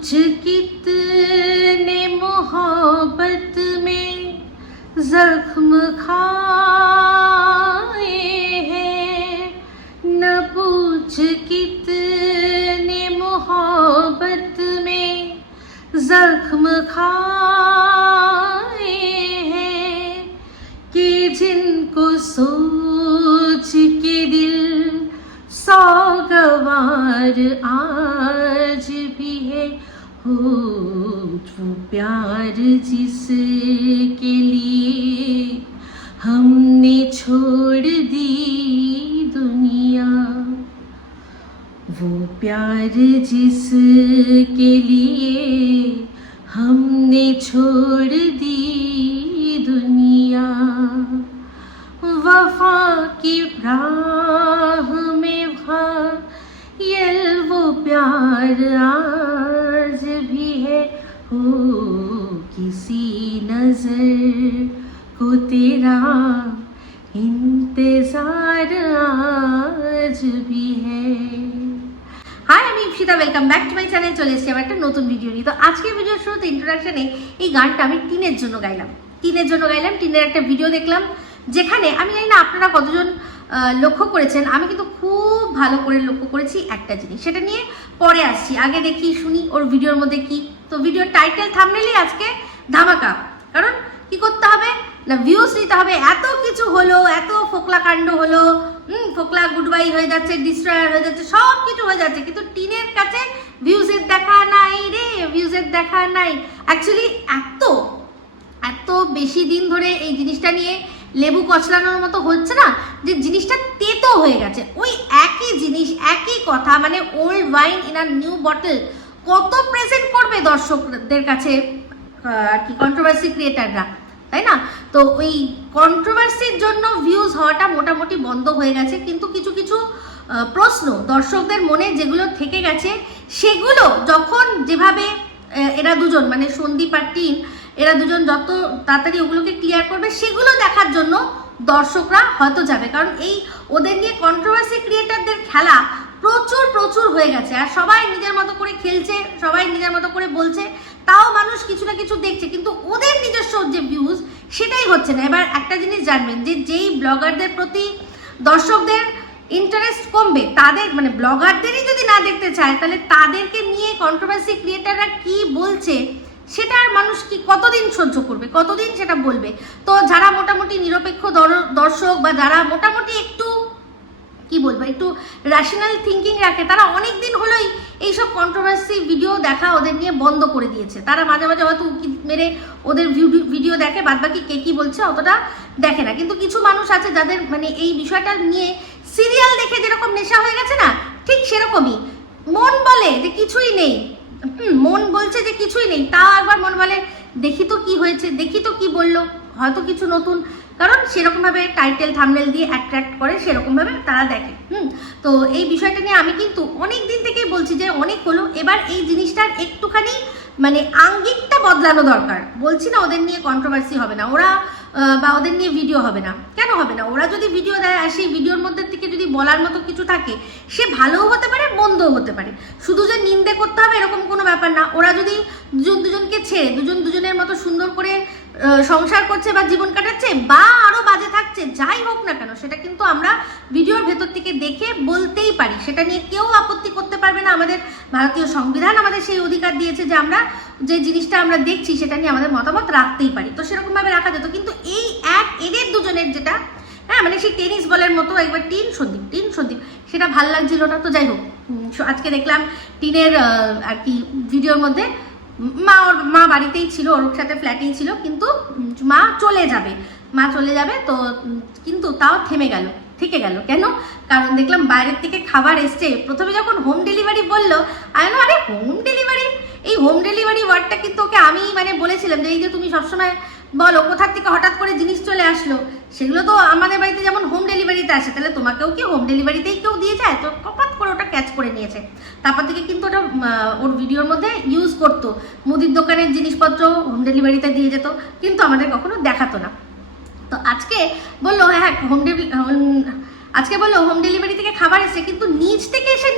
पूछ कितने मोहब्बत में जख्म खाए हैं, न पूछ कितने मोहब्बत में जख्म खाए हैं, कि जिनको सोच के दिल सौगवार आज भी है। हो वो प्यार जिसके लिए हमने छोड़ दी दुनिया, वो प्यार जिसके लिए हमने छोड़ दी दुनिया, वफा की राह में घायल वो प्यार आज भी है। हो किसी नजर को तेरा इंतजार आज भी है। হাই, আমি Ipsita, welcome back to my channel. চলে এসেছি আবার একটা নতুন ভিডিও নিয়ে। তো আজকের ভিডিওর শুরুতে ইন্ট্রোডাকশনে এই গানটা আমি টিনের জন্য গাইলাম। টিনের একটা ভিডিও দেখলাম, যেখানে আমি জানি না আপনারা কতজন লক্ষ্য করেছেন, আমি কিন্তু খুব ভালো করে লক্ষ্য করেছি একটা জিনিস। সেটা নিয়ে পরে আসছি, আগে দেখি শুনি ওর ভিডিওর মধ্যে কি। তো ভিডিওর টাইটেল থাম্বনেইলই আজকে ধামাকা। কারণ কি করতে হবে না, ভিউজ নিতে হবে। এত কিছু হলো, এত ফোকলা কাণ্ড হলো, ফোকলা গুড বাই হয়ে যাচ্ছে, ডিস্ট্রয়ার হয়ে যাচ্ছে, সব কিছু হয়ে যাচ্ছে, কিন্তু টিনের কাছে ভিউজের দেখা নাই রে, ভিউজের দেখা নাই। অ্যাকচুয়ালি এত বেশি দিন ধরে এই জিনিসটা নিয়ে লেবু কচলানোর মতো হচ্ছে না, যে জিনিসটা তেতো হয়ে গেছে। ওই একই জিনিস, একই কথা, মানে old wine in a new bottle. কত প্রেজেন্ট করবে দর্শকদের কাছে কি কন্ট্রোভার্সি ক্রিয়েটাররা, তাই না? তো ওই কন্ট্রোভার্সির জন্য ভিউজ হওয়াটা মোটামুটি বন্ধ হয়ে গেছে। কিন্তু কিছু কিছু প্রশ্ন দর্শকদের মনে যেগুলো থেকে গেছে, সেগুলো যখন যেভাবে এরা দুজন মানে সন্দীপ আর টিন, এরা দুজন যত তাড়াতাড়ি ওগুলোকে ক্লিয়ার করবে, সেগুলো দেখার জন্য দর্শকরা হয়তো যাবে। কারণ এই ওদের নিয়ে কন্ট্রোভার্সি ক্রিয়েটারদের খেলা প্রচুর হয়ে গেছে, আর সবাই নিজের মতো করে খেলছে, সবাই নিজের মতো করে বলছে, তাও মানুষ কিছু না কিছু দেখছে, কিন্তু ওদের নিজস্ব যে ভিউজ সেটাই হচ্ছে না। এবার একটা জিনিস জানবেন, যে যেই ব্লগারদের প্রতি দর্শকদের ইন্টারেস্ট কমবে, তাদের মানে ব্লগারদেরই যদি না দেখতে চায়, তাহলে তাদেরকে নিয়ে কন্ট্রোভার্সি ক্রিয়েটাররা কি বলছে সেটা আর মানুষ কি কতদিন সহ্য করবে, কতদিন সেটা বলবে? তো যারা মোটামুটি নিরপেক্ষ দর্শক বা যারা মোটামুটি একটু কি বলবো, একটু র্যাশনাল থিঙ্কিং রাখে, তারা অনেক দিন হলোই এইসব কন্ট্রোভার্সি ভিডিও দেখা ওদের নিয়ে বন্ধ করে দিয়েছে। তারা মাঝে মাঝে হয়তো উকি মেরে ওদের ভিডিও দেখে, বাদবাকি কে কি বলছে অতটা দেখে না। কিন্তু কিছু মানুষ আছে যাদের মানে এই বিষয়টা নিয়ে সিরিয়াল দেখে যেরকম নেশা হয়ে গেছে না, ঠিক সেরকমই মন বলে যে কিছুই নেই, মন বলছে যে কিছুই নেই, তাও একবার মন বলে দেখি তো কি হয়েছে, দেখি তো কি বললো, হয়তো কিছু নতুন। কারণ সেরকমভাবে টাইটেল থাম্বনেল দিয়ে অ্যাট্রাক্ট করে, সেরকমভাবে তারা দেখে। তো এই বিষয়টা নিয়ে আমি কিন্তু অনেক দিন থেকেই বলছি যে অনেক হলো, এবার এই জিনিসটার একটুখানি মানে আঙ্গিকটা বদলানো দরকার। বলছি না ওদের নিয়ে কন্ট্রোভার্সি হবে না, ওরা বা ওদের নিয়ে ভিডিও হবে না, কেন হবে না? ওরা যদি ভিডিও দেয় আর সেই ভিডিওর মধ্যে থেকে যদি বলার মতো কিছু থাকে, সে ভালোও হতে পারে, মন্দও হতে পারে। শুধু যে নিন্দে করতে হবে এরকম কোনো ব্যাপার না। ওরা যদি দুজনকে ছেড়ে দুজনের মতো সুন্দর করে সংসার করছে বা জীবন কাটাচ্ছে, বা আরো বাজে থাকছে, যাই হোক না কেন, সেটা কিন্তু আমরা ভিডিওর ভেতর থেকে দেখে বলতেই পারি। সেটা নিয়ে কেউ আপত্তি করতে পারবে না। আমাদের ভারতীয় সংবিধান আমাদের সেই অধিকার দিয়েছে যে আমরা যে জিনিসটা আমরা দেখছি সেটা নিয়ে আমাদের মতামত রাখতেই পারি। তো সেরকমভাবে রাখা যেত। কিন্তু এই এদের দুজনের যেটা, হ্যাঁ মানে সেই টেনিস বলের মতো একবার টিন সন্দীপ, সেটা ভাল লাগছিল না। তো যাই হোক, আজকে দেখলাম টিনের আর কি ভিডিওর মধ্যে মা বাড়িতেই ছিল, ওর সাথে ফ্ল্যাটেই ছিল, কিন্তু মা চলে যাবে তো, কিন্তু তাও থেকে গেল কেন? কারণ দেখলাম বাইরের থেকে খাবার এসছে। প্রথমে যখন হোম ডেলিভারি বললো, আমি আরে হোম ডেলিভারি, এই হোম ডেলিভারি ওয়ার্ডটা কিন্তু ওকে আমি মানে বলেছিলাম যে এই যে তুমি সবসময় বলো কোথার থেকে হঠাৎ করে জিনিস চলে আসলো, সেগুলো তো আমাদের বাড়িতে যেমন হোম ডেলিভারিতে আসে, তাহলে তোমাকেও কি হোম ডেলিভারিতেই কেউ দিয়ে যায়? তো কপাত করে ওটা ক্যাচ করে নিয়েছে। তারপর থেকে কিন্তু ওটা ওর ভিডিওর মধ্যে ইউজ করতো, মুদির দোকানের জিনিসপত্র হোম ডেলিভারিতে দিয়ে যেত, কিন্তু আমাদের কখনো দেখাতো না। তো আজকে বললো হ্যাঁ হোম ডেলিভারি থেকে খাবার এসে, কিন্তু নিজ থেকে এসে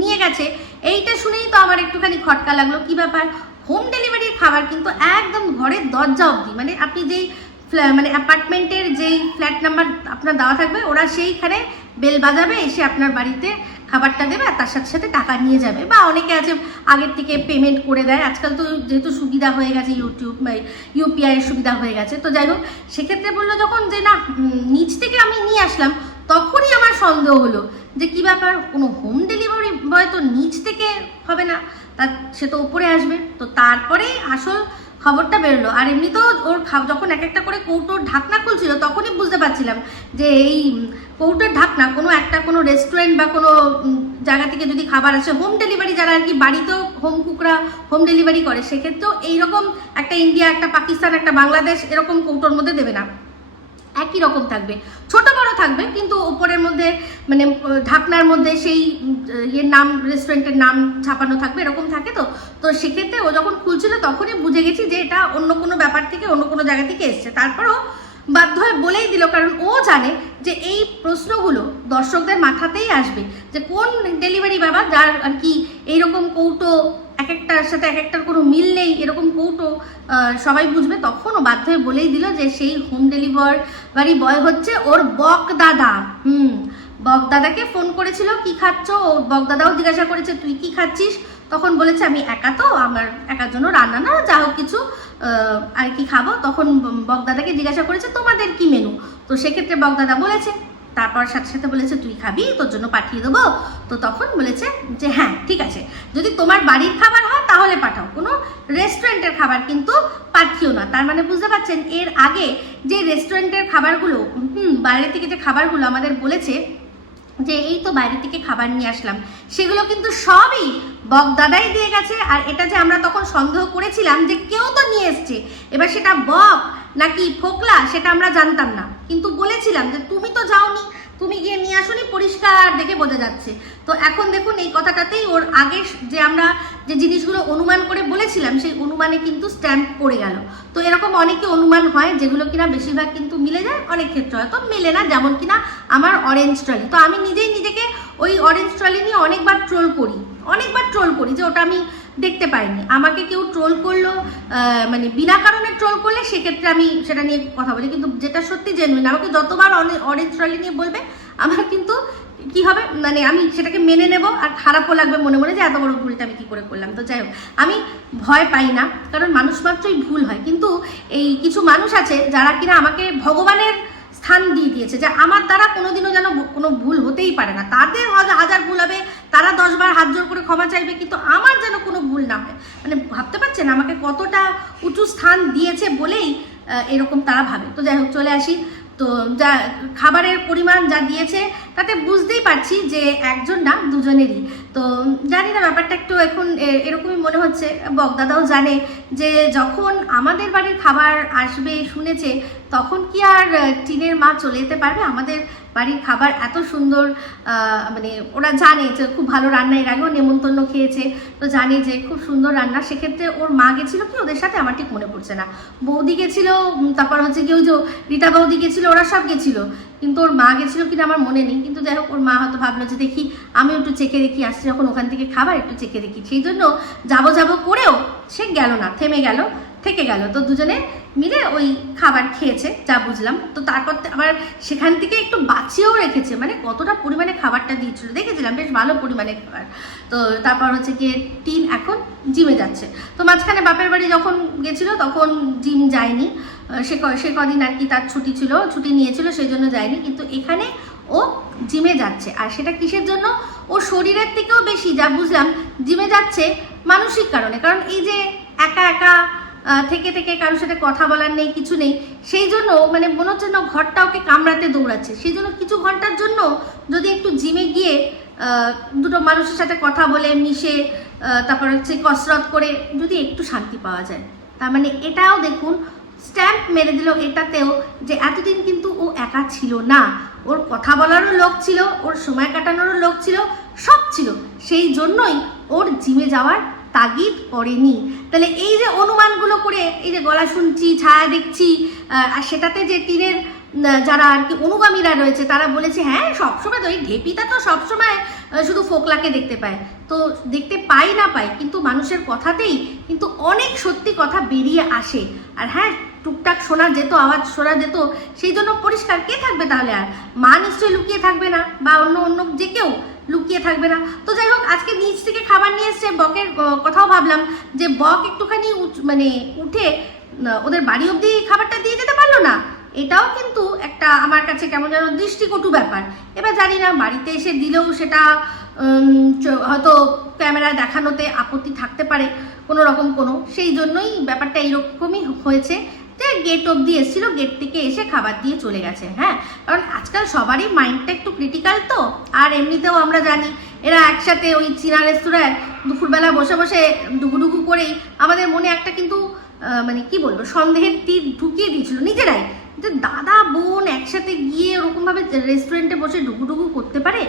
নিয়ে গেছে, এইটা শুনেই তো আমার একটুখানি খটকা লাগলো। কি ব্যাপার, হোম ডেলিভারির খাবার কিন্তু একদম ঘরের দরজা অবধি, মানে আপনি যেই মানে অ্যাপার্টমেন্টের যেই ফ্ল্যাট নাম্বার আপনার দেওয়া থাকবে, ওরা সেইখানে বেল বাজাবে, এসে আপনার বাড়িতে খাবারটা দেবে আর তার সাথে সাথে টাকা নিয়ে যাবে। বা অনেকে আছে আগের থেকে পেমেন্ট করে দেয়, আজকাল তো যেহেতু সুবিধা হয়ে গেছে, ইউপিআই এর সুবিধা হয়ে গেছে। তো যাই হোক, সেক্ষেত্রে বললো যখন যে না নিচ থেকে আমি নিয়ে আসলাম, তখনই আমার সন্দেহ হলো যে কি ব্যাপার, কোনো হোম ডেলিভারি বয় তো নিচ থেকে হবে না, তার সে তো উপরে আসবে। তো তারপরেই আসল খবরটা বেরোলো। আর এমনিতেও ওর যখন এক একটা করে কৌটোর ঢাকনা খুলছিল, তখনই বুঝতে পারছিলাম যে এই কৌটোর ঢাকনা কোনো রেস্টুরেন্ট বা কোনো জায়গা থেকে যদি খাবার আসে, হোম ডেলিভারি যারা আর কি বাড়িতেও হোম কুকরা হোম ডেলিভারি করে, সেক্ষেত্রেও এইরকম একটা ইন্ডিয়া, একটা পাকিস্তান, একটা বাংলাদেশ এরকম কৌটোর মধ্যে দেবে না, একই রকম থাকবে, ছোট বড় থাকবে, কিন্তু ওপরের মধ্যে মানে ঢাকনার মধ্যে সেই ইয়ের নাম, রেস্টুরেন্টের নাম ছাপানো থাকবে, এরকম থাকে। তো সেক্ষেত্রে ও যখন খুলছিল তখনই বুঝে গেছি যে এটা অন্য কোনো ব্যাপার থেকে, অন্য কোনো জায়গা থেকে এসছে। তারপরও বাধ্য হয়ে বলেই দিল, কারণ ও জানে যে এই প্রশ্নগুলো দর্শকদের মাথাতেই আসবে, যে কোন ডেলিভারি বাবা যার আর কি এইরকম কৌটো এক একটার সাথে এক একটার কোনো মিল নেই, এরকম কৌটো সবাই বুঝবে। তখন ও বাধ্য হয়ে বলেই দিল যে সেই হোম ডেলিভারি বয় হচ্ছে ওর বক দাদা। বক দাদাকে ফোন করেছিল, কি খাচ্ছ, ও বক দাদাও জিজ্ঞাসা করেছে তুই কি খাচ্ছিস, তখন বলেছে আমি একা, তো আমার একার জন্য রান্না না, যা হোক কিছু আর কি খাবো। তখন বকদাদাকে জিজ্ঞাসা করেছে তোমাদের কি মেনু, তো সেক্ষেত্রে বকদাদা বলেছে, তারপর সাথে সাথে বলেছে তুই খাবি, তোর জন্য পাঠিয়ে দেবো। তো তখন বলেছে যে হ্যাঁ ঠিক আছে, যদি তোমার বাড়ির খাবার হয় তাহলে পাঠাও, কোনো রেস্টুরেন্টের খাবার কিন্তু পাঠিও না। তার মানে বুঝতে পারছেন, এর আগে যে রেস্টুরেন্টের খাবারগুলো, বাইরে থেকে যে খাবারগুলো আমাদের বলেছে যে এই তো বাইরে থেকে খাবার নিয়ে আসলাম, সেগুলো কিন্তু সবই বকদাদাই দিয়ে গেছে। আর এটা যে আমরা তখন সন্দেহ করেছিলাম যে কেউ তো নিয়ে এসছে, এবার সেটা বক নাকি ফোকলা সেটা আমরা জানতাম না, কিন্তু বলেছিলাম যে তুমি তো যাওনি, তুমি গিয়ে নিয়ে আসোনি, পরিষ্কার দেখে বোঝা যাচ্ছে। তো এখন দেখুন এই কথাটাতেই ওর আগে যে আমরা যে জিনিসগুলো অনুমান করে বলেছিলাম, সেই অনুমানে কিন্তু স্ট্যাম্প পড়ে গেল। তো এরকম অনেকে অনুমান হয় যেগুলো কিনা বেশিরভাগ কিন্তু মিলে যায়, অনেক ক্ষেত্রে হয়তো মেলে না, যেমন কিনা আমার অরেঞ্জ ট্রলি। তো আমি নিজেই নিজেকে ওই অরেঞ্জ ট্রলি নিয়ে অনেকবার ট্রোল করি যে ওটা আমি দেখতে পাইনি, আমাকে কেউ ট্রোল করলো, মানে বিনা কারণে ট্রোল করলে সেক্ষেত্রে আমি সেটা নিয়ে কথা বলি, কিন্তু যেটা সত্যি জেনুইন, আমাকে যতবার অরেঞ্জ ট্রলি নিয়ে বলবে আমার কিন্তু কি হবে, মানে আমি সেটাকে মেনে নেব, আর খারাপও লাগবে মনে মনে যে এত বড় ভুলটা আমি কি করে করলাম। তো যাই হোক, আমি ভয় পাই না, কারণ মানুষ মাত্রই ভুল হয়, কিন্তু এই কিছু মানুষ আছে যারা কিনা আমাকে ভগবানের স্থান দিয়ে দিয়েছে, যে আমার দ্বারা কোনোদিনও যেন কোনো ভুল হতেই পারে না, তাদের হাজার ভুল হবে, তারা 10 বার হাত জোর করে ক্ষমা চাইবে, কিন্তু আমার যেন কোনো ভুল না হয়। মানে ভাবতে পারছেন আমাকে কতটা উঁচু স্থান দিয়েছে বলেই এরকম তারা ভাবে। তো যাই হোক, চলে আসি। তো যা খাবারের পরিমাণ যা দিয়েছে তাতে বুঝতেই পারছি যে একজন না, দুজনেরই। তো জানি না, ব্যাপারটা একটু এখন এরকমই মনে হচ্ছে। বকদাদাও জানে যে যখন আমাদের বাড়ির খাবার আসবে শুনেছে, তখন কি আর টিনের মা চলে যেতে পারবে? আমাদের বাড়ির খাবার এত সুন্দর, মানে ওরা জানে যে খুব ভালো রান্না, এর আগেও নেমন্তন্ন খেয়েছে, তো জানে যে খুব সুন্দর রান্না। সেক্ষেত্রে ওর মা গেছিলো কি ওদের সাথে, আমার ঠিক মনে পড়ছে না, বৌদি গেছিলো, তারপর হচ্ছে কি ওই যে রীতা বৌদি গেছিলো, ওরা সব গেছিলো, কিন্তু ওর মা গেছিলো কিনা আমার মনে নেই। কিন্তু যাই হোক, ওর মা হয়তো ভাবলো যে দেখি আমি একটু চেখে দেখি, আসছি যখন ওখান থেকে খাবার একটু চেখে দেখি, সেই জন্য যাবো করেও সে গেল না, থেকে গেল। তো দুজনে মিলে ওই খাবার খেয়েছে যা বুঝলাম। তো তারপর আবার সেখান থেকে একটু বাঁচিয়েও রেখেছে, মানে কতটা পরিমাণে খাবারটা দিয়েছিল দেখেছিলাম, বেশ ভালো পরিমাণে খাবার। তো তারপর হচ্ছে গিয়ে টিন এখন জিমে যাচ্ছে। তো মাঝখানে বাপের বাড়ি যখন গেছিল তখন জিম যায়নি, সে কদিন আর কি তার ছুটি নিয়েছিল, সেই জন্য যায়নি। কিন্তু এখানে ও জিমে যাচ্ছে, আর সেটা কিসের জন্য? ও শরীরের থেকেও বেশি যা বুঝলাম জিমে যাচ্ছে মানসিক কারণে। কারণ এই যে একা থেকে কারোর সাথে কথা বলার নেই, কিছু নেই, সেই জন্য মানে মনে হচ্ছে না ঘরটা ওকে কামড়াতে দৌড়াচ্ছে। সেই জন্য কিছু ঘন্টার জন্য যদি একটু জিমে গিয়ে দুটো মানুষের সাথে কথা বলে মিশে, তারপর হচ্ছে কসরত করে যদি একটু শান্তি পাওয়া যায়, তার মানে এটাও দেখুন স্ট্যাম্প মেরে দিল এটাতেও, যে এতদিন কিন্তু ও একা ছিল না, ওর কথা বলারও লোক ছিল, ওর সময় কাটানোরও লোক ছিল, সব ছিল। সেই জন্যই ওর জিমে যাওয়ার তাগিদ করেনি। তাহলে এই যে অনুমানগুলো করে, এই যে গলা শুনছি, ছায়া দেখছি, আর সেটাতে যে তীরের যারা আর কি অনুগামীরা রয়েছে তারা বলেছে হ্যাঁ সবসময় তো এই ঢেপিটা তো সবসময় শুধু ফোকলাকে দেখতে পায়। তো দেখতে পাই না পাই, কিন্তু মানুষের কথাতেই কিন্তু অনেক সত্যি কথা বেরিয়ে আসে। আর হ্যাঁ, টুকটাক শোনা যেত, আওয়াজ শোনা যেত, সেই জন্য পরিষ্কার কে থাকবে তাহলে? আর মা নিশ্চয়ই লুকিয়ে থাকবে না, বা অন্য যে কেউ লুকিয়ে থাকবে না। তো যাই হোক, আজকে নিচ থেকে খাবার নিয়ে এসছে। বকের কথাও ভাবলাম যে বক একটুখানি মানে উঠে ওদের বাড়ি অবধি খাবারটা দিয়ে যেতে পারলো না। এটাও কিন্তু একটা আমার কাছে কেমন যেন দৃষ্টিকটু ব্যাপার। এবার জানি না বাড়িতে এসে দিলেও সেটা হয়তো ক্যামেরায় দেখানোতে আপত্তি থাকতে পারে কোনো রকম সেই জন্যই ব্যাপারটা এইরকমই হয়েছে যে গেট অবধি এসেছিলো, গেট থেকে এসে খাবার দিয়ে চলে গেছে। হ্যাঁ, কারণ আজকাল সবারই মাইন্ডটা একটু ক্রিটিক্যাল তো। আর এমনিতেও আমরা জানি এরা একসাথে ওই চীনা রেস্তোরাঁয় দুপুরবেলা বসে বসে ডুগুডুগু করেই আমাদের মনে একটা কিন্তু মানে কি বলবো, সন্দেহের তীর ঢুকিয়ে দিয়েছিল নিজেরাই, যে দাদা বোন একসাথে গিয়ে ওরকমভাবে রেস্টুরেন্টে বসে ডুগুডুগু করতে পারে।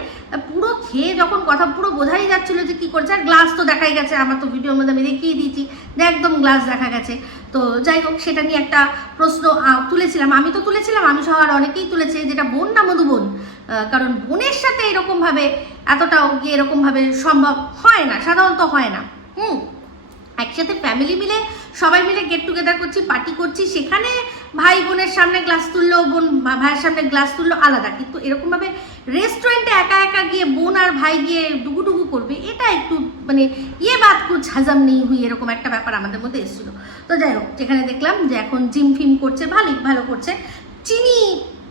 পুরো খেয়ে যখন কথা পুরো বোঝাই যাচ্ছিল যে কি করছে। আর গ্লাস তো দেখাই গেছে, আমার তো ভিডিওর মধ্যে আমি দেখিয়ে দিয়েছি যে একদম গ্লাস দেখা গেছে। তো যাই হোক, সেটা নিয়ে একটা প্রশ্ন তুলেছিলাম, আমি তো তুলেছিলাম, আমি সহ আর অনেকেই তুলেছে, যেটা বোন না মধু বোন। কারণ বোনের সাথে এরকমভাবে এতটাও গিয়ে এরকমভাবে সম্ভব হয় না, সাধারণত হয় না। একসাথে ফ্যামিলি মিলে সবাই মিলে গেট টুগেদার করছি, পার্টি করছি, সেখানে ভাই বোনের সামনে গ্লাস তুললো, বোন ভাইয়ের সামনে গ্লাস তুললো, আলাদা। কিন্তু এরকমভাবে রেস্টুরেন্টে একা একা গিয়ে বোন আর ভাই গিয়ে ডুগুডুগু করবে, এটা একটু মানে বাত কুছ হাজম নেই হুই, এরকম একটা ব্যাপার আমাদের মধ্যে এসেছিল। তো যাই হোক, যেখানে দেখলাম যে এখন জিম ফিম করছে, ভালো করছে। চিনি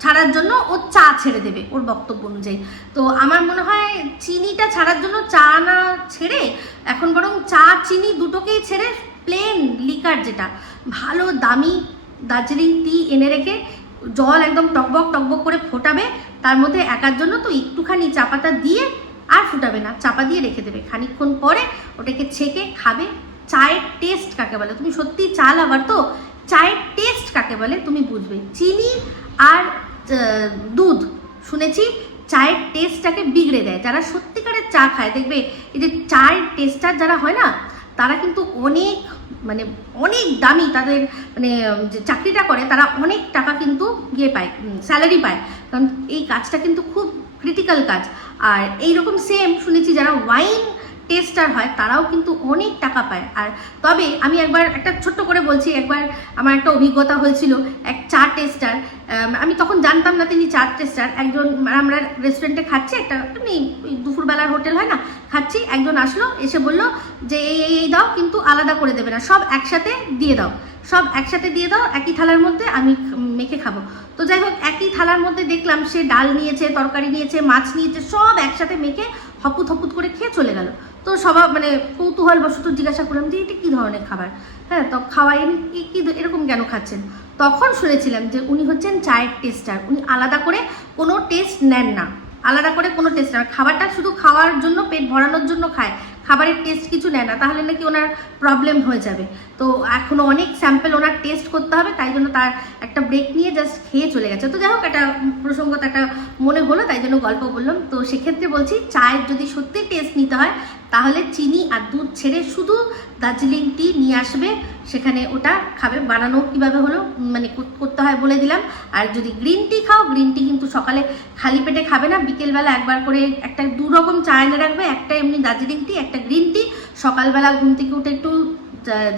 ছাড়ার জন্য ও চা ছেড়ে দেবে ওর বক্তব্য অনুযায়ী। তো আমার মনে হয় চিনিটা ছাড়ার জন্য চা না ছেড়ে এখন বরং চা চিনি দুটোকেই ছেড়ে প্লেন লিকার, যেটা ভালো দামি দার্জিলিং টি এনে রেখে জল একদম টকবক করে ফোটাবে, তার মধ্যে একার জন্য তো একটুখানি চা পাতা দিয়ে, আর ফুটাবে না, চাপা দিয়ে রেখে দেবে। খানিকক্ষণ পরে ওটাকে ছেঁকে খাবে। চায়ের টেস্ট কাকে বলে, তুমি সত্যি চা লাভার তো, চায়ের টেস্ট কাকে বলে তুমি বুঝবে। চিনি আর দুধ শুনেছি চায়ের টেস্টটাকে বিগড়ে দেয়। যারা সত্যিকারের চা খায় দেখবে, এই যে চায়ের টেস্টার যারা হয় না, তারা কিন্তু অনেক দামি, তাদের মানে যে চাকরিটা করে তারা অনেক টাকা কিন্তু পায়, স্যালারি পায়, কারণ এই কাজটা কিন্তু খুব ক্রিটিক্যাল কাজ। আর এইরকম সেম শুনেছি যারা ওয়াইন টেস্টার হয় তারাও কিন্তু অনেক টাকা পায়। আর তবে আমি একবার একটা ছোট্ট করে বলছি, একবার আমার একটা অভিজ্ঞতা হয়েছিল। এক চা টেস্টার, আমি তখন জানতাম না তিনি চা টেস্টার। একজন, আমরা রেস্টুরেন্টে খাচ্ছি, একটা এমনি দুপুরবেলার হোটেল হয় না, খাচ্ছি, একজন আসলো, এসে বললো যে এই দাও, কিন্তু আলাদা করে দেবে না, সব একসাথে দিয়ে দাও, একই থালার মধ্যে আমি মেখে খাবো। তো যাই হোক, একই থালার মধ্যে দেখলাম সে ডাল নিয়েছে, তরকারি নিয়েছে, মাছ নিয়েছে, সব একসাথে মেখে হপুত করে খেয়ে চলে গেল। তো সবাই মানে কৌতূহলবশত জিজ্ঞাসা করলাম যে এটা কী ধরনের খাবার, হ্যাঁ, তো খাওয়াই কি এরকম কেন খাচ্ছেন? তখন শুনেছিলাম যে উনি হচ্ছেন চায়ের টেস্টার, উনি আলাদা করে কোনো টেস্ট নেন না, খাবারটা শুধু খাওয়ার জন্য, পেট ভরানোর জন্য খায়, খাবারের টেস্ট কিছু নেয় না, তাহলে নাকি ওনার প্রবলেম হয়ে যাবে। তো এখনও অনেক স্যাম্পল ওনার টেস্ট করতে হবে, তাই জন্য তার একটা ব্রেক নিয়ে জাস্ট খেয়ে চলে গেছে। তো যাই হোক, একটা প্রসঙ্গত একটা মনে হলো, তাই জন্য গল্প বললাম। তো সেক্ষেত্রে বলছি, চায়ের যদি সত্যি টেস্ট নিতে হয় তাহলে চিনি আর দুধ ছেড়ে শুধু দার্জিলিং টি নিয়ে আসবে, সেখানে ওটা খাবে। বানানো কীভাবে হলো মানে করতে হয় বলে দিলাম। আর যদি গ্রিন টি খাও, গ্রিন টি কিন্তু সকালে খালি পেটে খাবে না, বিকেলবেলা একবার করে একটা 2 রকম চা এনে রাখবে, একটা এমনি দার্জিলিং টি, একটা গ্রিন টি। সকালবেলা ঘুম থেকে উঠে একটু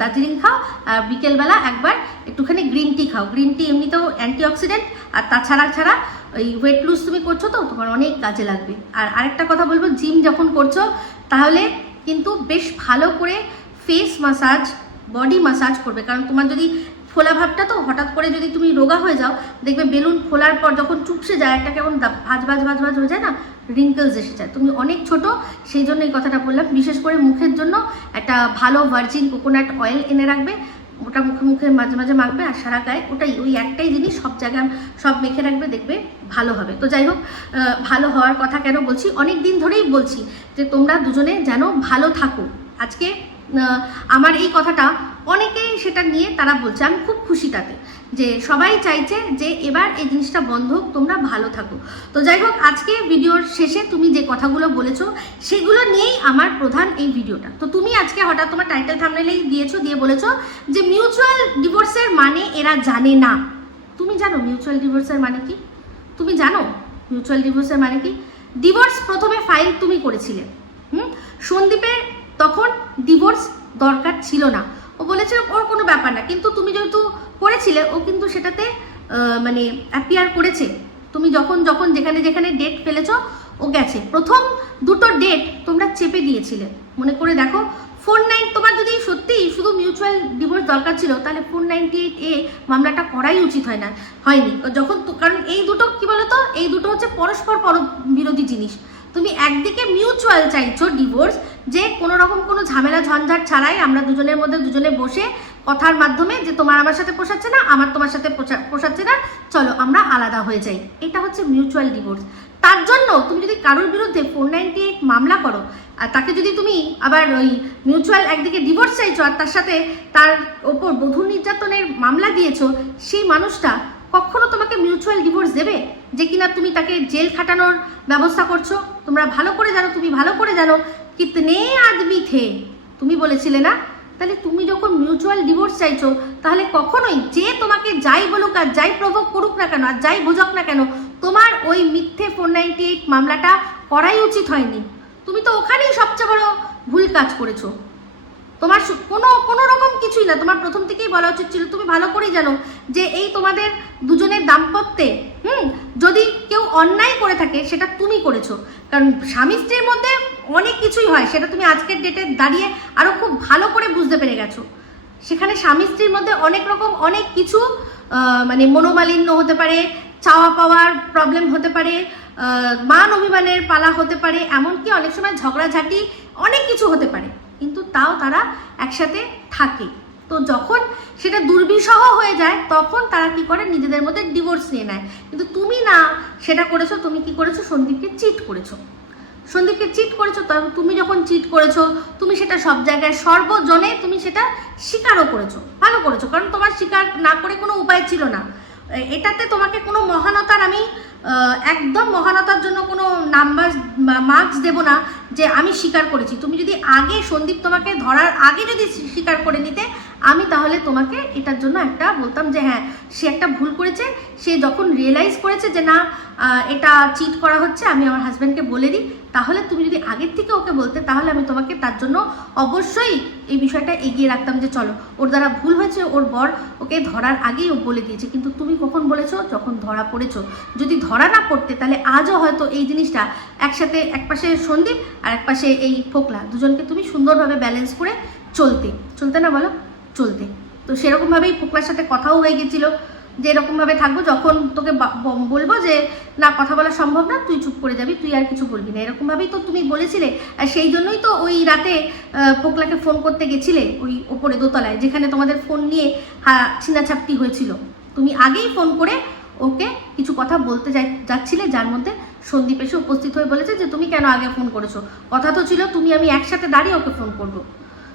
দার্জিলিং খাও, আর বিকেলবেলা একবার একটুখানি গ্রিন টি খাও। গ্রিন টি এমনিতেও অ্যান্টিঅক্সিডেন্ট, আর তাছাড়া ওই ওয়েট লুজ তুমি করছো তো, তোমার অনেক কাজে লাগবে। আর আরেকটা কথা বলবো, জিম যখন করছো তাহলে কিন্তু বেশ ভালো করে ফেস মাসাজ, বডি মাসাজ করবে। কারণ তোমার যদি ফোলা ভাবটা, তো হঠাৎ করে যদি তুমি রোগা হয়ে যাও, দেখবে বেলুন ফোলার পর যখন চুপসে যায়, একটা কেমন ভাজ হয়ে যায় না, রিঙ্কেলস এসে যায়। তুমি অনেক ছোট, সেই জন্য এই কথাটা বললাম। বিশেষ করে মুখের জন্য একটা ভালো ভার্জিন কোকোনাট অয়েল এনে রাখবে, ওটা মুখে মাঝে মাখবে, আর সারা গায়ে ওই একটাই জিনিস সব জায়গায় সব মেখে রাখবে, দেখবে ভালো হবে। তো যাই হোক, ভালো হওয়ার কথা কেন বলছি, অনেক দিন ধরেই বলছি যে তোমরা দুজনে যেন ভালো থাকো। আজকে আমার এই কথাটা অনেকেই সেটা নিয়ে তারা বলছে, আমি খুব খুশি তাতে, যে সবাই চাইছে যে এবার এই জিনিসটা বন্ধ হোক, তোমরা ভালো থাকো। তো যাই হোক, আজকে ভিডিওর শেষে তুমি যে কথাগুলো বলেছো সেগুলো নিয়েই আমার প্রধান এই ভিডিওটা। তো তুমি আজকে হঠাৎ তোমার টাইটেল থাম্বনেইলেই দিয়ে বলেছো যে মিউচুয়াল ডিভোর্সের মানে এরা জানে না। তুমি জানো মিউচুয়াল ডিভোর্সের মানে কি? তুমি জানো মিউচুয়াল ডিভোর্সের মানে কি? ডিভোর্স প্রথমে ফাইল তুমি করেছিলে। সন্দীপের তখন ডিভোর্স দরকার ছিল না, ও বলেছে ওর কোনো ব্যাপার না, কিন্তু তুমি যেহেতু করেছিলে ও কিন্তু সেটাতে মানে অ্যাপিয়ার করেছে। তুমি যখন যখন যেখানে যেখানে ডেট ফেলেছ ও গেছে। প্রথম দুটো ডেট তোমরা চেপে দিয়েছিলে, মনে করে দেখো। 498 তোমার যদি সত্যি শুধু মিউচুয়াল ডিভোর্স দরকার ছিল তাহলে 498A মামলাটা করাই উচিত হয়নি যখন, কারণ এই দুটো কি বলতো, এই দুটো হচ্ছে পরস্পর বিরোধী জিনিস। তুমি একদিকে মিউচুয়াল চাইছো ডিভোর্স, যে কোনো রকম কোনো ঝামেলা ঝঞ্ঝাট ছাড়াই আমরা দুজনের মধ্যে দুজনে বসে কথার মাধ্যমে যে তোমার আমার সাথে পোষাচ্ছে না, আমার তোমার সাথে পোষাচ্ছে না, চলো আমরা আলাদা হয়ে যাই, এটা হচ্ছে মিউচুয়াল ডিভোর্স। তার জন্য তুমি যদি কারোর বিরুদ্ধে 498 মামলা করো, আর তাকে যদি তুমি আবার ওই মিউচুয়াল একদিকে ডিভোর্স চাইছো আর তার সাথে তার ওপর বধূ নির্যাতনের মামলা দিয়েছো, সেই মানুষটা কখনো তোমাকে মিউচুয়াল ডিভোর্স দেবে? যে কিনা তুমি তাকে জেল খাটানোর ব্যবস্থা করছো। তোমরা ভালো করে জানো, তুমি ভালো করে জানো কিতনে আদমি থে, তুমি বলেছিলে না? তাহলে তুমি যখন মিউচুয়াল ডিভোর্স চাইছো তাহলে কখনোই যে তোমাকে যাই বলুক আর যাই প্রভোগ করুক না কেন আর যাই বোঝাক না কেন, তোমার ওই মিথ্যে 498 মামলাটা করাই উচিত হয়নি। তুমি তো ওখানেই সবচেয়ে বড় ভুল কাজ করেছো। তোমার কোনো রকম কিছুই না, তোমার প্রথম থেকেই বলা উচিত ছিল। তুমি ভালো করেই জানো যে এই তোমাদের দুজনের দাম্পত্যে যদি কেউ অন্যায় করে থাকে সেটা তুমি করেছো। কারণ স্বামী স্ত্রীর মধ্যে অনেক কিছুই হয়, সেটা তুমি আজকের ডেটে দাঁড়িয়ে আরো খুব ভালো করে বুঝতে পেরে গেছো। সেখানে স্বামী স্ত্রীর মধ্যে অনেক রকম অনেক কিছু মানে মনোমালিন্য হতে পারে, চাওয়া পাওয়ার প্রবলেম হতে পারে, মান অভিমানের পালা হতে পারে, এমনকি অনেক সময় ঝগড়াঝাটি অনেক কিছু হতে পারে, কিন্তু তাও তারা একসাথে থাকে। তো যখন সেটা দুর্বিষহ হয়ে যায় তখন তারা কি করে, নিজেদের মধ্যে ডিভোর্স নিয়ে নেয়। কিন্তু তুমি না সেটা করেছো, তুমি কি করেছো, সন্দীপকে চিট করেছো। সন্দীপকে চিট করেছো। তুমি যখন চিট করেছো তুমি সেটা সব জায়গায় সর্বজনে তুমি সেটা স্বীকারও করেছো, ভালো করেছো, কারণ তোমার স্বীকার না করে কোনো উপায় ছিল না। এটাতে তোমাকে কোনো মহানতার, আমি একদম মহানতার জন্য কোনো নাম্বার মার্কস দেবো না যে আমি স্বীকার করেছি। তুমি যদি আগে সন্দীপ তোমাকে ধরার আগে যদি স্বীকার করে নিতে, আমি তাহলে তোমাকে এটার জন্য একটা বলতাম যে হ্যাঁ সে একটা ভুল করেছে। সে যখন রিয়েলাইজ করেছে যে না এটা চিট করা হচ্ছে, আমি আমার হাজব্যান্ডকে বলে দিই, তাহলে তুমি যদি আগের থেকে ওকে বলতে তাহলে আমি তোমাকে তার জন্য অবশ্যই এই বিষয়টা এগিয়ে রাখতাম যে চলো ওর দ্বারা ভুল হয়েছে, ওর বর ওকে ধরার আগেই ও বলে দিয়েছে। কিন্তু তুমি কখন বলেছো, যখন ধরা পড়েছো। যদি ধরা না পড়তে তাহলে আজও হয়তো এই জিনিসটা একসাথে, একপাশে সন্দীপ আর একপাশে এই ফোকলা, দুজনকে তুমি সুন্দরভাবে ব্যালেন্স করে চলতে না বলো, চলতে। তো সেরকমভাবেই ফোকলার সাথে কথাও হয়ে গেছিলো যে এরকমভাবে থাকবো, যখন তোকে বলবো যে না কথা বলা সম্ভব না, তুই চুপ করে যাবি, তুই আর কিছু বলবি না, এরকমভাবেই তো তুমি বলেছিলে। আর সেই জন্যই তো ওই রাতে ফোকলাকে ফোন করতে গেছিলে ওই ওপরে দোতলায়, যেখানে তোমাদের ফোন নিয়ে ছিনাছাপটি হয়েছিল। তুমি আগেই ফোন করে ওকে কিছু কথা বলতে যাচ্ছিলে, যার মধ্যে সন্দীপ এসে উপস্থিত হয়ে বলেছে যে তুমি কেন আগে ফোন করেছো। কথা তো ছিল তুমি আমি একসাথে দাঁড়িয়ে ওকে ফোন করবো।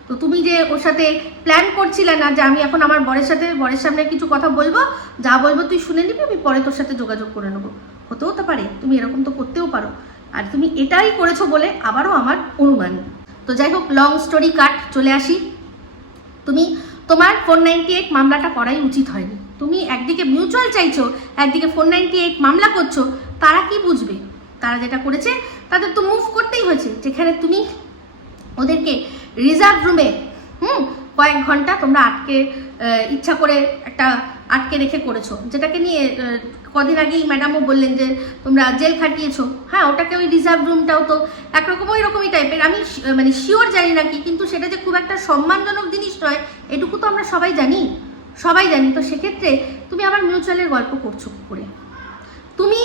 তো তুমি যে ওর সাথে প্ল্যান করছিলে না যে আমি এখন আমার বরের সামনে কিছু কথা বলবো, যা বলবো তুই শুনে নিবি, আমি পরে তোর সাথে যোগাযোগ করে নেবো। হতেও তো পারে, তুমি এরকম তো করতেও পারো। আর তুমি এটাই করেছো বলে আবারও আমার অনুমান। তো যাই হোক, লং স্টোরি কাট, চলে আসি। তোমার 498 মামলাটা করাই উচিত হয়নি। তুমি একদিকে মিউচুয়াল চাইছো, একদিকে 498 মামলা করছো। তারা কি বুঝবে? তারা যেটা করেছে তাদের তো মুভ করতেই হয়েছে, যেখানে তুমি ওদেরকে রিজার্ভ রুমে কয়েক ঘন্টা তোমরা ইচ্ছা করে একটা আটকে রেখে করেছো, যেটাকে নিয়ে কদিন আগেই ম্যাডামও বললেন যে তোমরা জেল খাটিয়েছো। হ্যাঁ, ওটাকে ওই রিজার্ভ রুমটাও তো একরকম ওই রকমই টাইপের, আমি মানে শিওর জানি না কি, কিন্তু সেটা যে খুব একটা সম্মানজনক জিনিস নয় এটুকু তো আমরা সবাই জানি। তো সেক্ষেত্রে তুমি আবার মিউচুয়ালের গল্প করছো করে। তুমি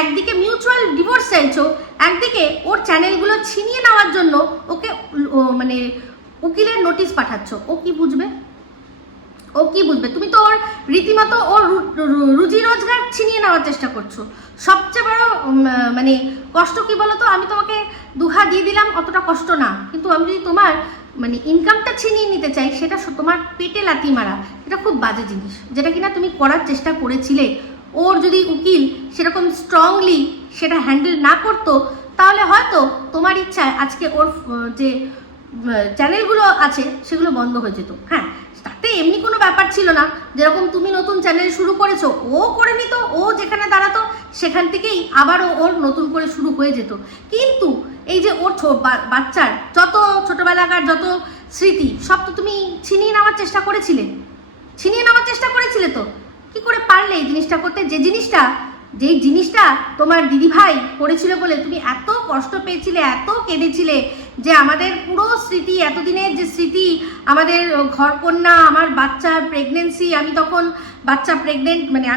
একদিকে মিউচুয়াল ডিভোর্স চাইছো, একদিকে ওর চ্যানেলগুলো ছিনিয়ে নেওয়ার জন্য ওকে মানে উকিলের নোটিশ পাঠাচ্ছ। ও কি বুঝবে? তুমি তো ওর রীতিমতো ওর রুজি রোজগার ছিনিয়ে নেওয়ার চেষ্টা করছো। সবচেয়ে বড় মানে কষ্ট কি বলো তো, আমি তোমাকে দুঘা দিয়ে দিলাম, অতটা কষ্ট না, কিন্তু আমি যদি তোমার মানে ইনকামটা ছিনিয়ে নিতে চাই, সেটা তোমার পেটে লাথি মারা, এটা খুব বাজে জিনিস, যেটা কিনা তুমি করার চেষ্টা করেছিলে। ওর যদি উকিল সেরকম স্ট্রংলি সেটা হ্যান্ডেল না করতো, তাহলে হয়তো তোমার ইচ্ছায় আজকে ওর যে চ্যানেলগুলো আছে সেগুলো বন্ধ হয়ে যেত। হ্যাঁ, তাতে এমনি কোনো ব্যাপার ছিল না, যেরকম তুমি নতুন চ্যানেল শুরু করেছো, ও করে নিত, ও যেখানে দাঁড়াতো সেখান থেকেই আবারও ওর নতুন করে শুরু হয়ে যেত। কিন্তু এই যে ওর বাচ্চার যত ছোটবেলাকার যত স্মৃতি সব তো তুমি ছিনিয়ে নেওয়ার চেষ্টা করেছিলে তো। কি করে পারলে এই জিনিসটা করতে? যেই জিনিসটা তোমার দিদিভাই করেছিল বলে তুমি এত কষ্ট পেয়েছিলে, এত কেঁদেছিলে, যে আমাদের পুরো স্মৃতি, এতদিনের যে স্মৃতি, আমাদের ঘরকন্যা, আমার বাচ্চার প্রেগনেন্সি, আমি তখন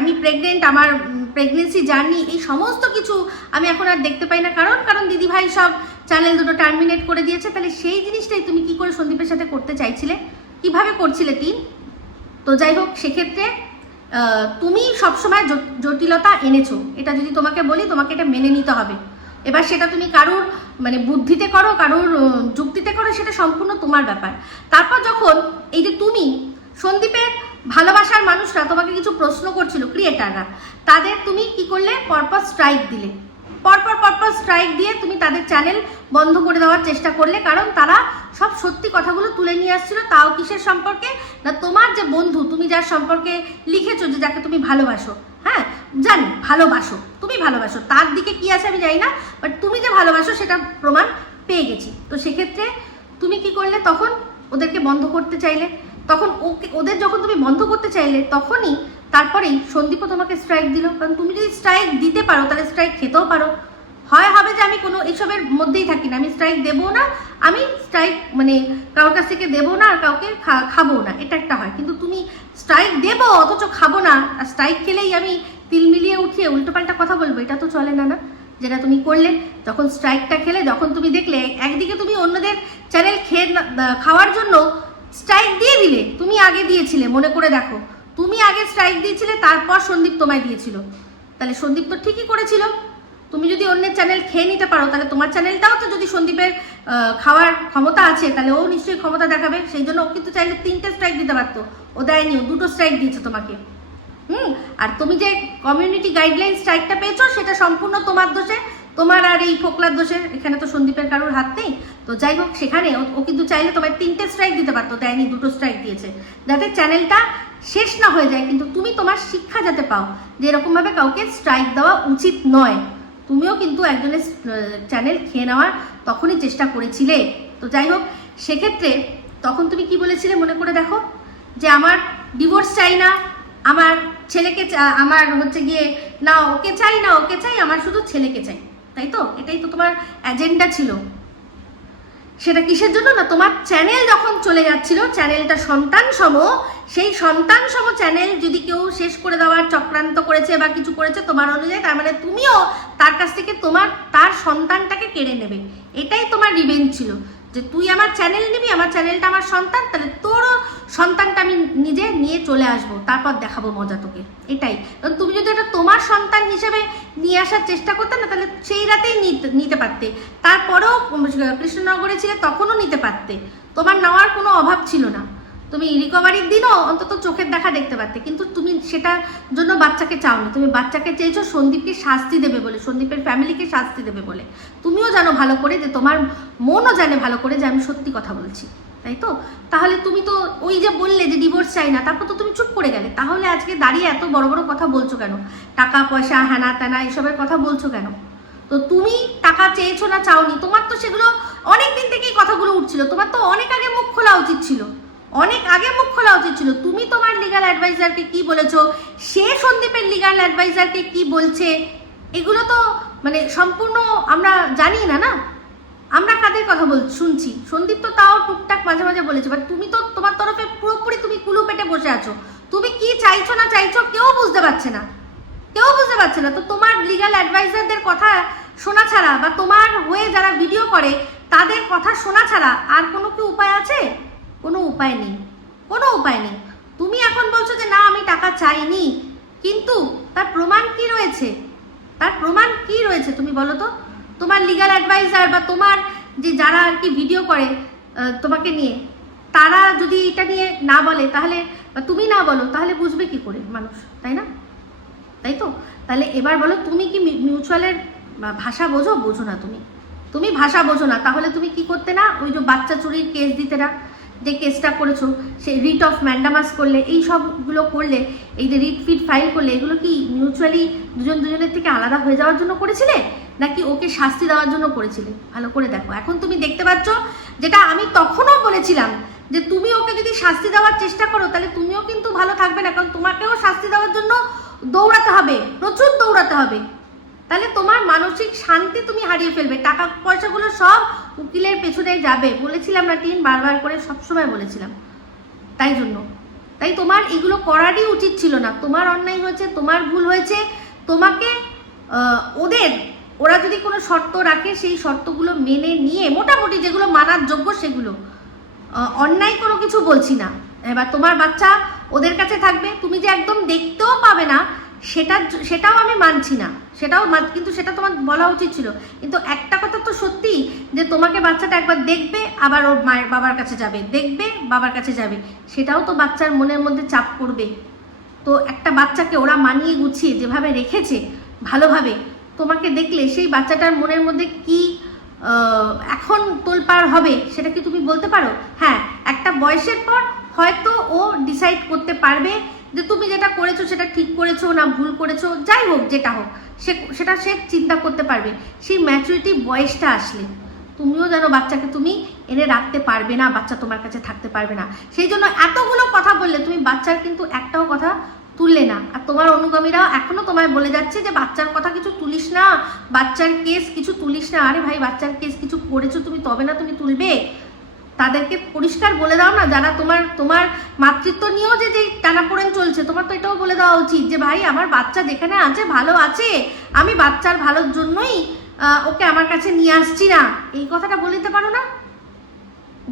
আমি প্রেগনেন্ট, আমার প্রেগনেন্সি জার্নি, এই সমস্ত কিছু আমি এখন আর দেখতে পাই না। কারণ দিদিভাই সব চ্যানেল দুটো টার্মিনেট করে দিয়েছে। তাহলে সেই জিনিসটাই তুমি কি করে সন্দীপের সাথে করতে চাইছিলে? কিভাবে করছিলে তিন? তো যাই হোক, সেক্ষেত্রে তুমি সবসময় জটিলতা এনেছো, এটা যদি তোমাকে বলি, তোমাকে এটা মেনে নিতে হবে। এবার সেটা তুমি কারুর বুদ্ধিতে করো, কারুর যুক্তিতে করো, সেটা সম্পূর্ণ তোমার ব্যাপার। তারপর যখন এই যে তুমি সন্দীপের ভালোবাসার মানুষরা তোমাকে কিছু প্রশ্ন করছিল, ক্রিয়েটাররা, তাদের তুমি কি করলে? পরপর স্ট্রাইক দিলে। পরপর স্ট্রাইক দিয়ে তুমি তাদের চ্যানেল বন্ধ করে দেওয়ার চেষ্টা করলে। কারণ তারা সব সত্যি কথাগুলো তুলে নিয়ে আসছিল। তাও কিসের সম্পর্কে? না, তোমার যে বন্ধু, তুমি যার সম্পর্কে লিখেছো যে যাকে তুমি ভালোবাসো, হ্যাঁ জানি তুমি ভালোবাসো, তার দিকে কি আছে আমি জানি না, বাট তুমি যে ভালোবাসো সেটা প্রমাণ পেয়ে গেছি। তো সেক্ষেত্রে তুমি কি করলে? তখন ওদেরকে বন্ধ করতে চাইলে। তখন ওদের যখন তুমি বন্ধ করতে চাইলে, তখনই তারপরেই সন্দীপও তোমাকে স্ট্রাইক দিল। কারণ তুমি যদি স্ট্রাইক দিতে পারো, তাহলে স্ট্রাইক খেতেও পারো। হবে যে আমি কোনো এইসবের মধ্যেই থাকি না, আমি স্ট্রাইক দেবো না, আমি স্ট্রাইক কারোর কাছ থেকে দেবো না, আর কাউকে খাবো না, এটা একটা হয়। কিন্তু তুমি স্ট্রাইক দেবো অথচ খাবো না, আর স্ট্রাইক খেলেই আমি তিল মিলিয়ে উঠিয়ে উল্টোপাল্টা কথা বলবো, এটা তো চলে না। যেটা তুমি করলে, যখন স্ট্রাইকটা খেলে, যখন তুমি দেখলে একদিকে তুমি অন্যদের চ্যানেল খাওয়ার জন্য স্ট্রাইক দিয়ে দিলে, তুমি আগে দিয়েছিলে, মনে করে দেখো, তুমি আগে স্ট্রাইক দিয়েছিলে, তারপর সন্দীপ তোমায় দিয়েছিল। তাহলে সন্দীপ তো ঠিকই করেছিল। তুমি যদি অন্যের চ্যানেল খেয়ে নিতে পারো, তাহলে তোমার চ্যানেলটাও তো, যদি সন্দীপের খাওয়ার ক্ষমতা আছে, তাহলে ও নিশ্চয়ই ক্ষমতা দেখাবে। সেই জন্য ও কিন্তু চাইলে 3টে স্ট্রাইক দিতে পারতো, ও দেয়নি, ও 2টো স্ট্রাইক দিয়েছে তোমাকে। আর তুমি যে কমিউনিটি গাইডলাইন স্ট্রাইকটা পেয়েছো, সেটা সম্পূর্ণ তোমার দোষে, তোমার আর এই ফোকলার দোষে। এখানে তো সন্দীপের কারোর হাত নেই। তো যাই হোক, সেখানে ও কিন্তু চাইলে তোমায় 3টে স্ট্রাইক দিতে পারতো, দেয়নি, 2টো স্ট্রাইক দিয়েছে, যাতে চ্যানেলটা শেষ না হয়ে যায়। কিন্তু তুমি তোমার শিক্ষা যাতে পাও যে এরকমভাবে কাউকে স্ট্রাইক দেওয়া উচিত নয়। তুমিও কিন্তু একজনের চ্যানেল খেয়ে নেওয়ার তখনই চেষ্টা করেছিলে। তো যাই হোক, সেক্ষেত্রে তখন তুমি কি বলেছিলে মনে করে দেখো, যে আমার ডিভোর্স চাই না, আমার ছেলেকে, আমার গিয়ে না ওকে চাই, না ওকে চাই, আমার শুধু ছেলেকে চাই, তাই তো? এটাই তো তোমার এজেন্ডা ছিল। সেটা কিসের জন্য? না, তোমার চ্যানেল যখন চলে যাচ্ছিল, চ্যানেলটা সন্তান সম, সেই সন্তান সম চ্যানেল যদি কেউ শেষ করে দেওয়ার চক্রান্ত করেছে বা কিছু করেছে তোমার অনুযায়ী, তার মানে তুমিও তার কাছ থেকে তার সন্তানটাকে কেড়ে নেবে। এটাই তোমার রিভেঞ্জ ছিল, যে তুই আমার চ্যানেল নিবি, আমার চ্যানেলটা আমার সন্তান, তাহলে তোরও সন্তানটা আমি নিজে নিয়ে চলে আসবো, তারপর দেখাবো মজা তোকে। এটাই। কারণ তুমি যদি এটা তোমার সন্তান হিসেবে নিয়ে আসার চেষ্টা করতে না, তাহলে সেই রাতেই নিতে পারতে। তারপরেও কৃষ্ণনগরে ছিলে, তখনও নিতে পারতে, তোমার নেওয়ার কোনো অভাব ছিল না। তুমি রিকভারির দিনও অন্তত চোখের দেখা দেখতে পারতে। কিন্তু তুমি সেটার জন্য বাচ্চাকে চাওনি, তুমি বাচ্চাকে চেয়েছো সন্দীপকে শাস্তি দেবে বলে, সন্দীপের ফ্যামিলিকে শাস্তি দেবে বলে। তুমিও জানো ভালো করে, যে তোমার মনও জানে ভালো করে যে আমি সত্যি কথা বলছি, তাই তো? তাহলে তুমি তো ওই যে বললে যে ডিভোর্স চাই না, তারপর তো তুমি চুপ করে গেলে। তাহলে আজকে দাঁড়িয়ে এত বড় বড় কথা বলছো কেন? টাকা পয়সা, হ্যানা ত্যানা, এসবের কথা বলছো কেন? তো তুমি টাকা চেয়েছো না চাওনি, তোমার তো সেগুলো অনেক দিন থেকেই কথাগুলো উঠছিল, তোমার তো অনেক আগে মুখ খোলা উচিত ছিল, তুমি তোমার লিগ্যাল অ্যাডভাইজারকে কি বলেছো, সে সন্দীপের লিগ্যাল অ্যাডভাইজারকে কি বলছে, এগুলো তো সম্পূর্ণ আমরা জানি না। আমরা কাদের কথা শুনছি? সন্দীপ তো তাও টুকটাক মাঝে মাঝে বলেছে, বাট তুমি তো তোমার তরফে পুরোপুরি তুমি কুলু পেটে বসে আছো। তুমি কি চাইছো না চাইছো কেউ বুঝতে পারছে না। তো তোমার লিগ্যাল অ্যাডভাইজারদের কথা শোনা ছাড়া, বা তোমার হয়ে যারা ভিডিও করে তাদের কথা শোনা ছাড়া আর কোনো কি উপায় আছে? কোনো উপায় নেই। তুমি এখন বলছো যে না আমি টাকা চাইনি, কিন্তু তার প্রমাণ কি রয়েছে? তুমি বলো তো। তোমার লিগ্যাল অ্যাডভাইজার বা তোমার যে যারা আর কি ভিডিও করে তোমাকে নিয়ে, তারা যদি এটা নিয়ে না বলে, তাহলে তুমি না বলো, তাহলে বুঝবে কি করে মানুষ, তাই না? তাই তো? তাহলে এবার বলো, তুমি কি মিউচুয়ালের ভাষা বোঝো না? তুমি ভাষা বোঝো না, তাহলে তুমি কি করতে না? ওই যে বাচ্চা চুরির কেস দিতে না, যে কেসটা করেছো, সে রিট অফ ম্যান্ডামাস করলে, এই সবগুলো করলে, এই যে রিট ফিট ফাইল করলে, এগুলো কি মিউচুয়ালি দুজনের থেকে আলাদা হয়ে যাওয়ার জন্য করেছিলে, নাকি ওকে শাস্তি দেওয়ার জন্য করেছিলে? ভালো করে দেখো। এখন তুমি দেখতে পাচ্ছ, যেটা আমি তখনও বলেছিলাম, যে তুমি ওকে যদি শাস্তি দেওয়ার চেষ্টা করো তাহলে তুমিও কিন্তু ভালো থাকবে না, কারণ তোমাকেও শাস্তি দেওয়ার জন্য দৌড়াতে হবে, প্রচুর দৌড়াতে হবে। তাহলে তোমার মানসিক শান্তি তুমি হারিয়ে ফেলবে, টাকা পয়সাগুলো সব উকিলের পেছনে যাবে। বলেছিলাম না টিন, বারবার করে সবসময় বলেছিলাম। তাই তোমার এগুলো করারই উচিত ছিল না। তোমার অন্যায় হয়েছে, তোমার ভুল হয়েছে। তোমাকে ওরা যদি কোনো শর্ত রাখে, সেই শর্তগুলো মেনে নিয়ে, মোটামুটি যেগুলো মানার যোগ্য সেগুলো, অন্যায় কোনো কিছু বলছি না। এবার তোমার বাচ্চা ওদের কাছে থাকবে, তুমি যে একদম দেখতেও পাবে না সেটাও আমি মানছি না, কিন্তু সেটা তোমার বলা উচিত ছিল। কিন্তু একটা কথা তো সত্যি, যে তোমাকে বাচ্চাটা একবার দেখবে, আবার ওর মায়ের বাবার কাছে যাবে, দেখবে বাবার কাছে যাবে, সেটাও তো বাচ্চার মনের মধ্যে চাপ পড়বে। তো একটা বাচ্চাকে ওরা মানিয়ে গুছিয়ে যেভাবে রেখেছে ভালোভাবে, তোমাকে দেখলে সেই বাচ্চাটার মনের মধ্যে কি এখন তোলপাড় হবে সেটা কি তুমি বলতে পারো? হ্যাঁ, একটা বয়সের পর হয়তো ও ডিসাইড করতে পারবে যে তুমি যেটা করেছো সেটা ঠিক করেছো না ভুল করেছো, যাই হোক যেটা হোক, সেটা সে চিন্তা করতে পারবে। সেই ম্যাচুরিটি বয়সটা আসলে তুমিও যেন বাচ্চাকে তুমি এনে রাখতে পারবে না, বাচ্চা তোমার কাছে থাকতে পারবে না। সেই জন্য এতগুলো কথা বললে তুমি বাচ্চার কিন্তু একটাও কথা তুললে না। আর তোমার অনুগামীরা এখনো তোমায় বলে যাচ্ছে যে বাচ্চার কথা কিছু তুলিস না, বাচ্চার কেস কিছু তুলিস না। আরে ভাই, বাচ্চার কেস কিছু করেছো তুমি, তবে না তুমি তুলবে। তাদেরকে পরিষ্কার বলে দাও না, যারা তোমার মাতৃত্ব নিয়েও যে টানাপোড়েন চলছে, তোমার তো এটাও বলে দেওয়া উচিত যে ভাই, আমার বাচ্চা যেখানে আছে ভালো আছে, আমি বাচ্চার ভালোর জন্যই ওকে আমার কাছে নিয়ে আসছি না। এই কথাটা বলে দিতে পারো না?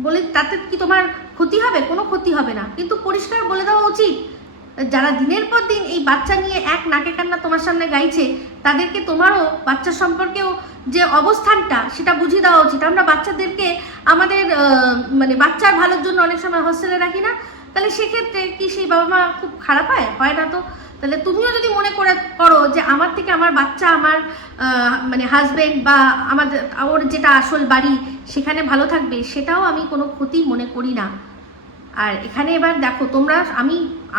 বলে তাতে কি তোমার ক্ষতি হবে? কোনো ক্ষতি হবে না, কিন্তু পরিষ্কার বলে দেওয়া উচিত। যারা দিনের পর দিন এই বাচ্চা নিয়ে এক নাকে কান্না তোমার সামনে গাইছে, তাদেরকে তোমারও বাচ্চা সম্পর্কেও যে অবস্থানটা সেটা বুঝিয়ে দেওয়া উচিত। আমরা বাচ্চাদেরকে আমাদের মানে বাচ্চার ভালোর জন্য অনেক সময় হোস্টেলে রাখি না, তাহলে সেক্ষেত্রে কি সেই বাবা মা খুব খারাপ হয় না তো? তাহলে তুমিও যদি মনে করো যে আমার থেকে আমার বাচ্চা, আমার মানে হাজবেন্ড বা ওর যেটা আসল বাড়ি সেখানে ভালো থাকবে, সেটাও আমি কোনো ক্ষতি মনে করি না। আর এখানে এবার দেখো, তোমরা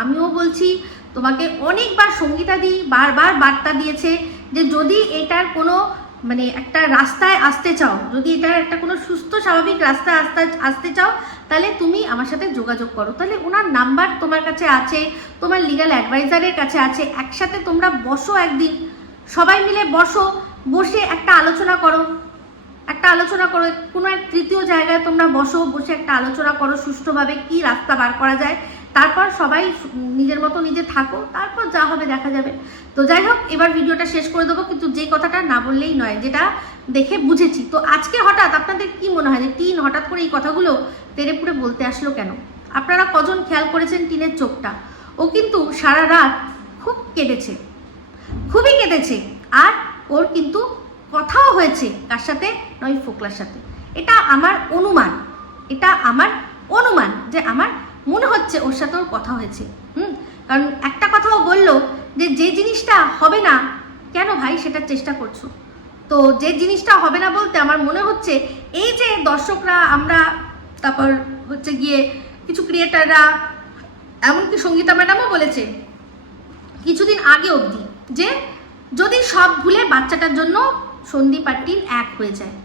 আমিও বলছি তোমাকে, অনেকবার সঙ্গীতাদি বারবার বার্তা দিয়েছে যে যদি এটার কোনো মানে একটা রাস্তায় আসতে চাও, যদি এটার একটা কোনো সুস্থ স্বাভাবিক রাস্তায় আসতে চাও, তাহলে তুমি আমার সাথে যোগাযোগ করো। তাহলে ওনার নাম্বার তোমার কাছে আছে, তোমার লিগ্যাল অ্যাডভাইজারের কাছে আছে। একসাথে তোমরা বসো, একদিন সবাই মিলে বসে একটা আলোচনা করো, কোনো এক তৃতীয় জায়গায় তোমরা বসে একটা আলোচনা করো সুষ্ঠুভাবে, কি রাস্তা বার করা যায়। তারপর সবাই নিজের মতো নিজে থাকো, তারপর যা হবে দেখা যাবে। তো যাই হোক, এবার ভিডিওটা শেষ করে দেবো, কিন্তু যে কথাটা না বললেই নয়, যেটা দেখে বুঝেছি। তো আজকে হঠাৎ আপনাদের কি মনে হয় যে টিন হঠাৎ করে এই কথাগুলো তেড়েপুড়ে বলতে আসলো কেন? আপনারা কজন খেয়াল করেছেন টিনের চোখটা? ও কিন্তু সারা রাত খুবই কেঁদেছে। আর ওর কিন্তু কথাও হয়েছে, কার সাথে? নয়, ফোকলার সাথে। এটা আমার অনুমান যে আমার মনে হচ্ছে ওর সাথে ওর কথা হয়েছে। কারণ একটা কথাও বললো যে জিনিসটা হবে না, কেন ভাই সেটার চেষ্টা করছো? তো যে জিনিসটা হবে না বলতে আমার মনে হচ্ছে এই যে দর্শকরা, আমরা, তারপর হচ্ছে গিয়ে কিছু ক্রিয়েটাররা, এমনকি সঙ্গীতা ম্যাডামও বলেছে কিছুদিন আগে অবধি, যে যদি সব ভুলে বাচ্চাটার জন্য সন্দীপ আর টিন এক হয়ে যায়,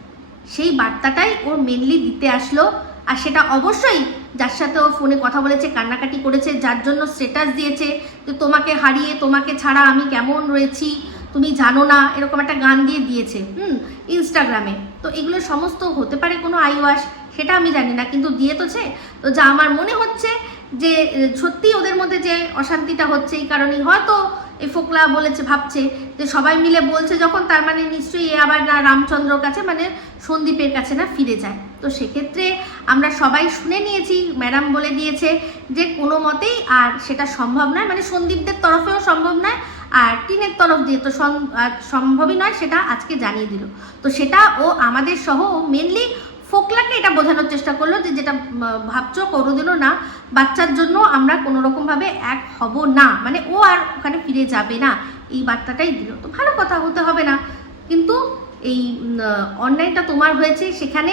সেই বার্তাটাই ওর মেনলি দিতে আসলো। আর সেটা অবশ্যই যার সাথে ও ফোনে কথা বলেছে, কান্নাকাটি করেছে, যার জন্য স্ট্যাটাস দিয়েছে যে তোমাকে হারিয়ে, তোমাকে ছাড়া আমি কেমন রয়েছি তুমি জানো না, এরকম একটা গান দিয়েছে ইনস্টাগ্রামে। তো এগুলো সমস্ত হতে পারে কোনো আইওয়াশ, সেটা আমি জানি না, কিন্তু দিয়েছে। তো যা আমার মনে হচ্ছে যে সত্যি ওদের মধ্যে যে অশান্তিটা হচ্ছে, এই কারণেই হয়তো এই ফোকলা ভাবছে যে সবাই মিলে বলছে যখন, তার মানে নিশ্চয়ই এ আবার না রামচন্দ্রর কাছে, মানে সন্দীপের কাছে না ফিরে যায়। তো সেক্ষেত্রে আমরা সবাই শুনে নিয়েছি, ম্যাডাম বলে দিয়েছে যে কোনো মতেই আর সেটা সম্ভব নয়, মানে সন্দীপদের তরফেও সম্ভব নয়, আর টিনের তরফ দিয়ে তো সম্ভবই নয়, সেটা আজকে জানিয়ে দিল। তো সেটা ও আমাদের সহ মেনলি ফোকলাকে এটা বোঝানোর চেষ্টা করলো যে যেটা ভাবছো কোনোদিনও না, বাচ্চার জন্য আমরা কোনো রকমভাবে এক হব না, মানে ও আর ওখানে ফিরে যাবে না, এই বার্তাটাই দিল। তো ভালো কথা, হতে হবে না, কিন্তু এই অন্যায়টা তোমার হয়েছে, সেখানে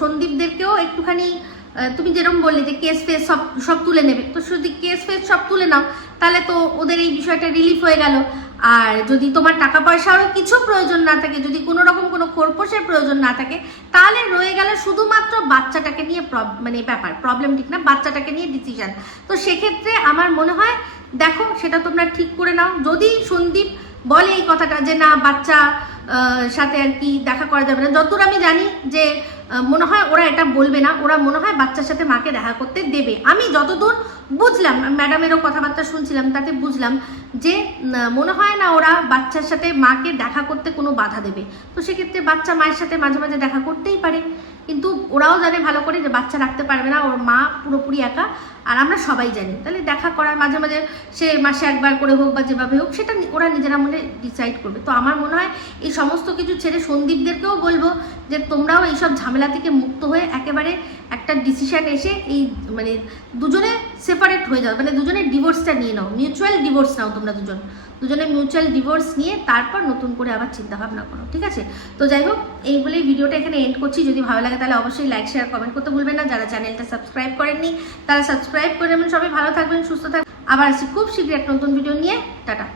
সন্দীপদেরকেও একটুখানি তুমি যেরকম বললে যে কেস ফেস সব তুলে নেবে, তো যদি কেস ফেস সব তুলে নাও তাহলে তো ওদের এই বিষয়টা রিলিফ হয়ে গেল। আর যদি তোমার টাকা পয়সারও কিছু প্রয়োজন না থাকে, যদি কোনো রকম কোনো খোরপোশের প্রয়োজন না থাকে, তাহলে রয়ে গেল শুধুমাত্র বাচ্চাটাকে নিয়ে মানে ব্যাপার, প্রবলেম ঠিক না, বাচ্চাটাকে নিয়ে ডিসিশন। তো সেক্ষেত্রে আমার মনে হয় দেখো সেটা তোমরা ঠিক করে নাও। যদি সন্দীপ বলে এই কথাটা যে না বাচ্চা সাথে আর কি দেখা করা যাবে না, যতদূর আমি জানি যে মনে হয় ওরা এটা বলবে না, ওরা মনে হয় বাচ্চার সাথে মাকে দেখা করতে দেবে। আমি যতদূর বুঝলাম, ম্যাডামেরও কথাবার্তা শুনছিলাম, তাতে বুঝলাম যে মনে হয় না ওরা বাচ্চার সাথে মাকে দেখা করতে কোনো বাধা দেবে। তো সেক্ষেত্রে বাচ্চা মায়ের সাথে মাঝে মাঝে দেখা করতেই পারে, কিন্তু ওরাও জানে ভালো করে যে বাচ্চা রাখতে পারবে না, ওর মা পুরোপুরি একা, আর আমরা সবাই জানি। তাহলে দেখা করার মাঝে মাঝে সে মাসে একবার করে হোক বা যেভাবে হোক সেটা ওরা নিজেরা মনে ডিসাইড করবে। তো আমার মনে হয় এই সমস্ত কিছু ছেড়ে সন্দীপদেরকেও বলবো যে তোমরাও এইসব ঝামেলা থেকে মুক্ত হয়ে একেবারে একটা ডিসিশন এসে এই মানে দুজনে সেপারেট হয়ে যাও, মানে দুজনে ডিভোর্সটা নিয়ে নাও, মিউচুয়াল ডিভোর্স নাও, তোমরা দুজনে মিউচুয়াল ডিভোর্স নিয়ে তারপর নতুন করে আবার চিন্তা ভাবনা করো, ঠিক আছে? তো যাই হোক, এই বলেই ভিডিওটা এখানে এন্ড করছি। যদি ভালো লাগে তাহলে অবশ্যই লাইক শেয়ার কমেন্ট করতে ভুলবেন না। যারা চ্যানেলটা সাবস্ক্রাইব করেননি তারা সাবস্ক্রাইব করে নেবেন। সবাই ভালো থাকবেন, সুস্থ থাকবেন। আবার আসছি খুব শীঘ্রই একটা নতুন ভিডিও নিয়ে। টাটা।